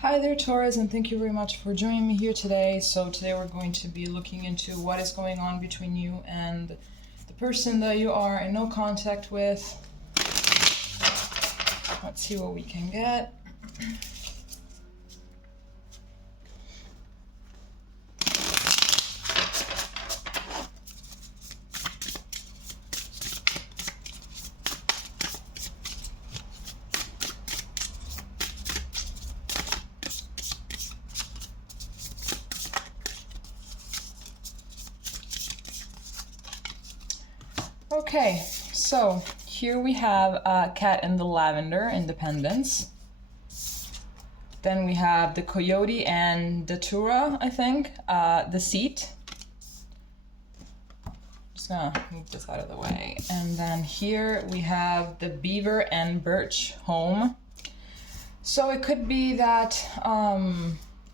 Hi there, Taurus, and thank you very much for joining me here today. So today we're going to be looking into what is going on between you and the person that you are in no contact with. Let's see what we can get. Okay, so here we have Cat in the Lavender, Independence. Then we have the Coyote and Datura, I think, the Seat. Just gonna move this out of the way. And then here we have the Beaver and Birch, Home. So it could be that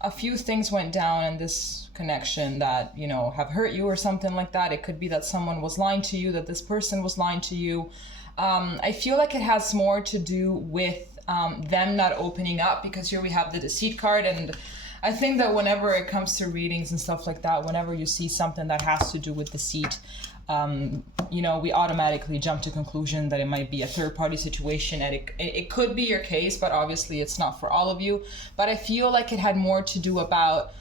a few things went down in this connection that, you know, have hurt you or something like that. It could be that someone was lying to you, that this person was lying to you. I feel like it has more to do with them not opening up, because here we have the Deceit card, and I think that whenever it comes to readings and stuff like that, whenever you see something that has to do with deceit, you know, we automatically jump to conclusion that it might be a third-party situation, and it could be your case, but obviously it's not for all of you. But I feel like it had more to do about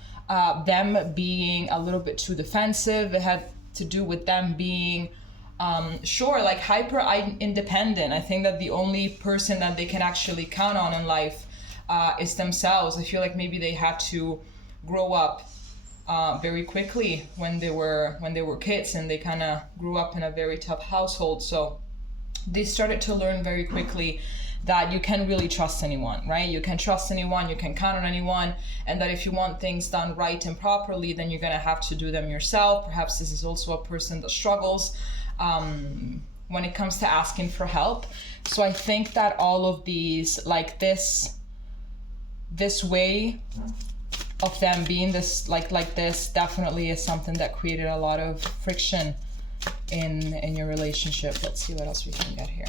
them being a little bit too defensive. It had to do with them being like hyper independent. I think that the only person that they can actually count on in life is themselves. I feel like maybe they had to grow up very quickly when they were kids, and they kind of grew up in a very tough household. So they started to learn very quickly that you can really trust anyone, right? You can trust anyone, you can count on anyone, and that if you want things done right and properly, then you're gonna have to do them yourself. Perhaps this is also a person that struggles when it comes to asking for help. So I think that all of these, like this way of them being this like this definitely is something that created a lot of friction in your relationship. Let's see what else we can get here.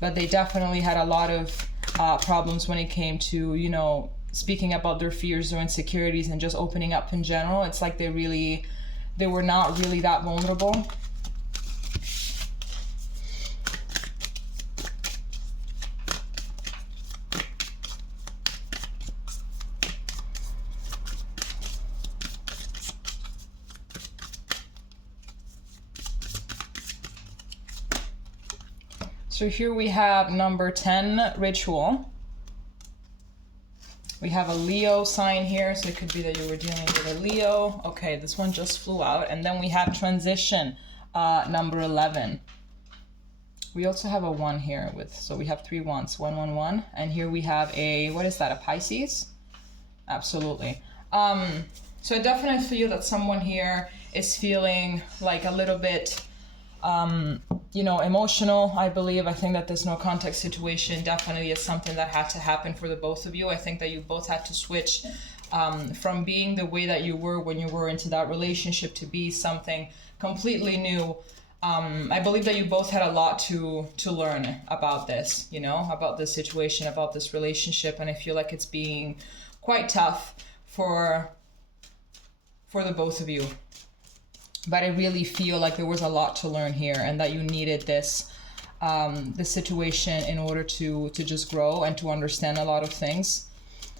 But they definitely had a lot of problems when it came to, you know, speaking about their fears or insecurities and just opening up in general. It's like they were not really that vulnerable. So here we have number 10, Ritual. We have a Leo sign here, so it could be that you were dealing with a Leo. Okay, this one just flew out. And then we have Transition, number 11. We also have a 1 here so we have 3 1s, 1 1 1. And here we have what is that, a Pisces? Absolutely. So I definitely feel that someone here is feeling like a little bit you know, emotional, I believe. I think that this no contact situation definitely is something that had to happen for the both of you. I think that you both had to switch from being the way that you were when you were into that relationship to be something completely new. I believe that you both had a lot to learn about this, you know, about this situation, about this relationship, and I feel like it's being quite tough for the both of you. But I really feel like there was a lot to learn here, and that you needed this situation in order to just grow and to understand a lot of things.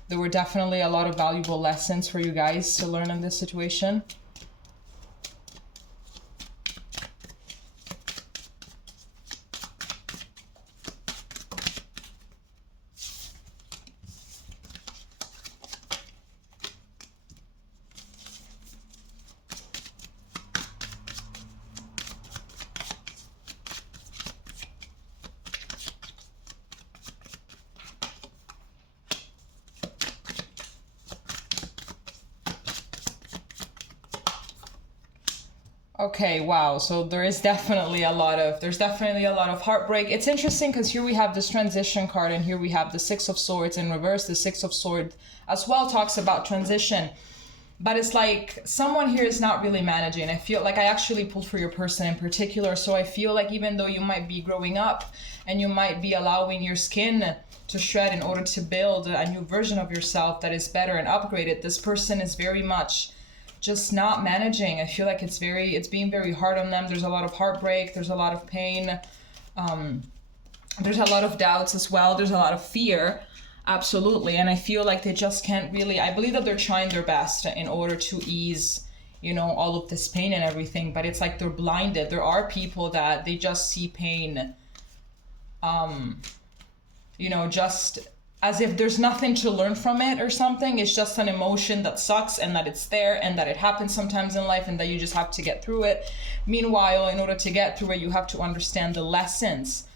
There were definitely a lot of valuable lessons for you guys to learn in this situation. Okay, wow. So there's definitely a lot of heartbreak. It's interesting because here we have this transition card, and here we have the 6 of Swords in reverse. The 6 of Swords as well talks about transition. but it's like someone here is not really managing. I feel like I actually pulled for your person in particular. So I feel like even though you might be growing up and you might be allowing your skin to shred in order to build a new version of yourself that is better and upgraded, this person is very much just not managing. I feel like it's being very hard on them. There's a lot of heartbreak. There's a lot of pain. There's a lot of doubts as well. There's a lot of fear. Absolutely. And I feel like they just can't really, I believe that they're trying their best in order to ease, you know, all of this pain and everything, but it's like they're blinded. There are people that they just see pain, you know, just as if there's nothing to learn from it or something. It's just an emotion that sucks and that it's there and that it happens sometimes in life and that you just have to get through it. Meanwhile, in order to get through it, you have to understand the lessons.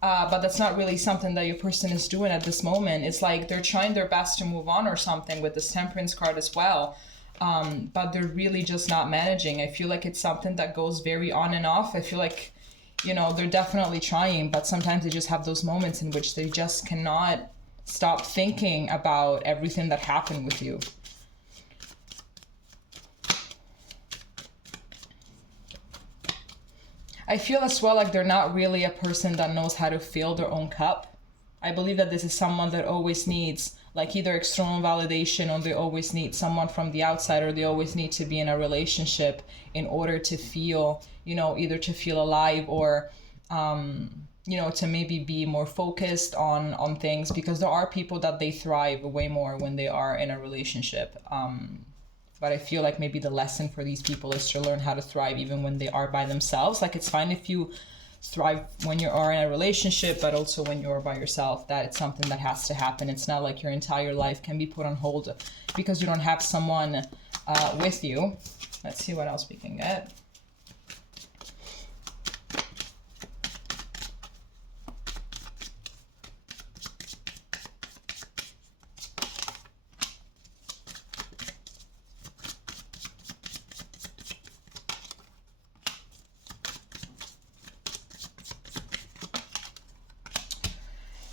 But that's not really something that your person is doing at this moment. It's like they're trying their best to move on or something with this Temperance card as well. But they're really just not managing. I feel like it's something that goes very on and off. I feel like, you know, they're definitely trying, but sometimes they just have those moments in which they just cannot stop thinking about everything that happened with you. I feel as well like they're not really a person that knows how to fill their own cup. I believe that this is someone that always needs like either external validation, or they always need someone from the outside, or they always need to be in a relationship in order to feel, you know, either to feel alive or, you know, to maybe be more focused on things, because there are people that they thrive way more when they are in a relationship. But I feel like maybe the lesson for these people is to learn how to thrive even when they are by themselves. Like it's fine if you thrive when you are in a relationship, but also when you're by yourself, that it's something that has to happen. It's not like your entire life can be put on hold because you don't have someone with you. Let's see what else we can get.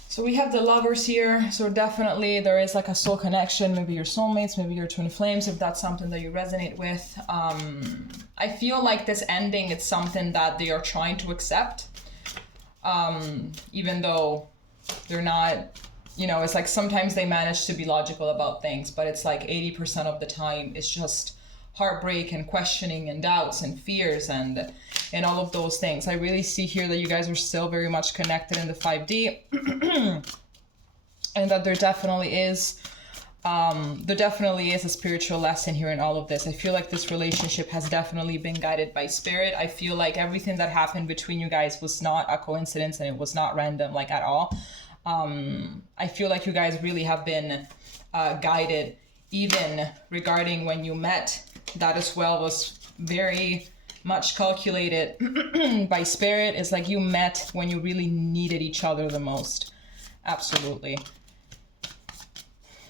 So we have the Lovers here. So definitely there is like a soul connection, maybe your soulmates, maybe your twin flames, if that's something that you resonate with. I feel like this ending, it's something that they are trying to accept. Even though they're not, you know, it's like sometimes they manage to be logical about things, but it's like 80% of the time it's just heartbreak and questioning and doubts and fears and all of those things. I really see here that you guys are still very much connected in the 5D and that there definitely is a spiritual lesson here in all of this. I feel like this relationship has definitely been guided by spirit. I feel like everything that happened between you guys was not a coincidence and it was not random, like at all. I feel like you guys really have been guided, even regarding when you met. That as well was very much calculated by spirit. It's like you met when you really needed each other the most. Absolutely.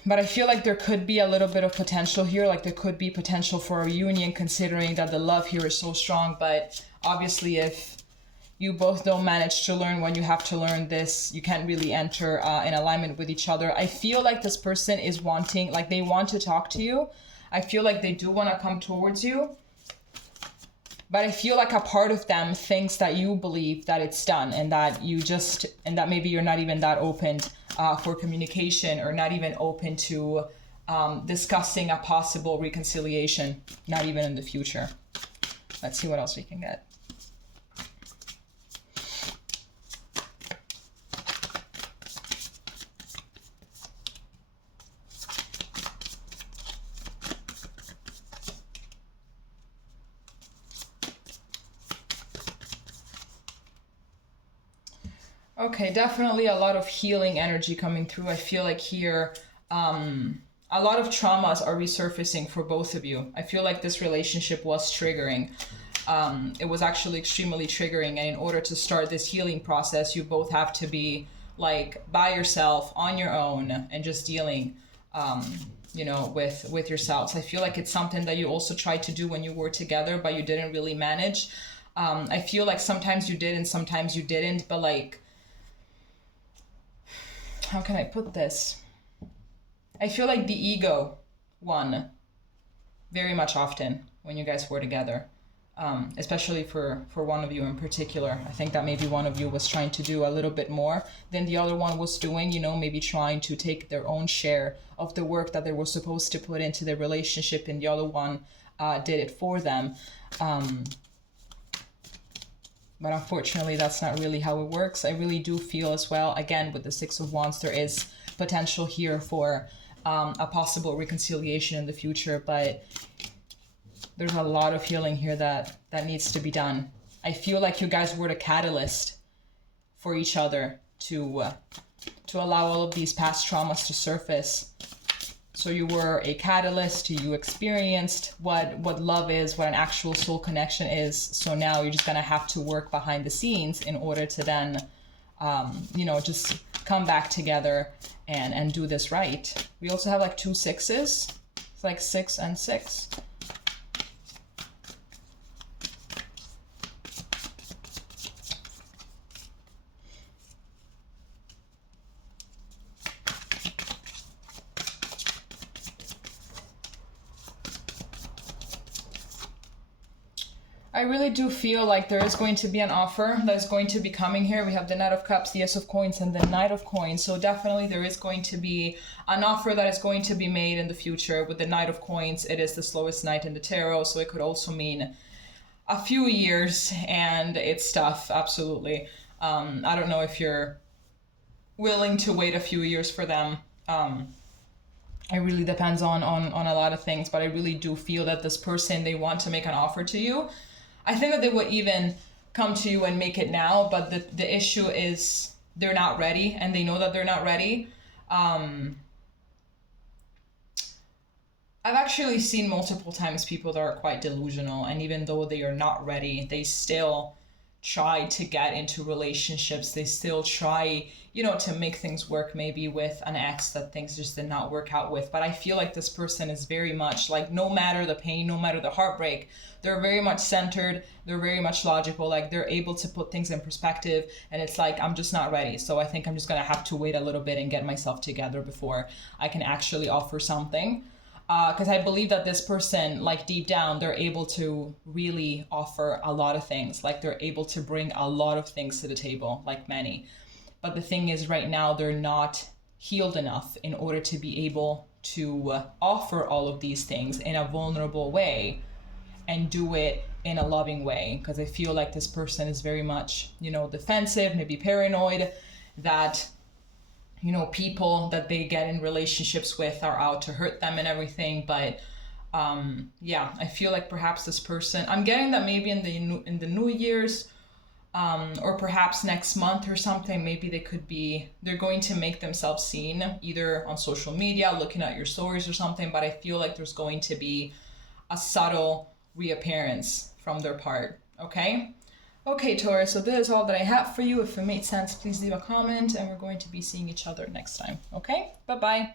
But I feel like there could be a little bit of potential here. Like there could be potential for a union, considering that the love here is so strong. But obviously if you both don't manage to learn when you have to learn this, you can't really enter in alignment with each other. I feel like this person is wanting, like they want to talk to you. I feel like they do want to come towards you, but I feel like a part of them thinks that you believe that it's done and that that maybe you're not even that open for communication, or not even open to discussing a possible reconciliation, not even in the future. Let's see what else we can get. Okay, definitely a lot of healing energy coming through. I feel like here, a lot of traumas are resurfacing for both of you. I feel like this relationship was triggering. It was actually extremely triggering. And in order to start this healing process, you both have to be like by yourself, on your own, and just dealing, you know, with yourselves. I feel like it's something that you also tried to do when you were together, but you didn't really manage. I feel like sometimes you did and sometimes you didn't, but like, how can I put this? I feel like the ego won very much often when you guys were together. Especially for one of you in particular. I think that maybe one of you was trying to do a little bit more than the other one was doing, you know, maybe trying to take their own share of the work that they were supposed to put into the relationship, and the other one did it for them. But unfortunately, that's not really how it works. I really do feel as well, again, with the Six of Wands, there is potential here for a possible reconciliation in the future, but there's a lot of healing here that needs to be done. I feel like you guys were the catalyst for each other to allow all of these past traumas to surface. So you were a catalyst, you experienced what love is, what an actual soul connection is. So now you're just gonna have to work behind the scenes in order to then, you know, just come back together and do this right. We also have like 2 sixes. It's like 6 and 6. I really do feel like there is going to be an offer that's going to be coming here. We have the Knight of Cups, the Ace of Coins, and the Knight of Coins. So definitely there is going to be an offer that is going to be made in the future. With the Knight of Coins, it is the slowest night in the tarot. So it could also mean a few years, and it's tough, absolutely. I don't know if you're willing to wait a few years for them. It really depends on a lot of things, but I really do feel that this person, they want to make an offer to you. I think that they would even come to you and make it now, but the issue is they're not ready, and they know that they're not ready. I've actually seen multiple times people that are quite delusional, and even though they are not ready, they still try to get into relationships. They still try, you know, to make things work, maybe with an ex that things just did not work out with. But I feel like this person is very much like, no matter the pain, no matter the heartbreak, they're very much centered, they're very much logical, like they're able to put things in perspective, and it's like, I'm just not ready. So I think I'm just gonna have to wait a little bit and get myself together before I can actually offer something. Because I believe that this person, like deep down, they're able to really offer a lot of things. Like they're able to bring a lot of things to the table, like many. But the thing is, right now, they're not healed enough in order to be able to offer all of these things in a vulnerable way and do it in a loving way. Because I feel like this person is very much, you know, defensive, maybe paranoid, that, you know, people that they get in relationships with are out to hurt them and everything. But yeah, I feel like perhaps this person, I'm getting that maybe in the New Year's, or perhaps next month or something, maybe they're going to make themselves seen either on social media, looking at your stories or something. But I feel like there's going to be a subtle reappearance from their part. Okay, Taurus, so that is all that I have for you. If it made sense, please leave a comment, and we're going to be seeing each other next time. Okay, bye-bye.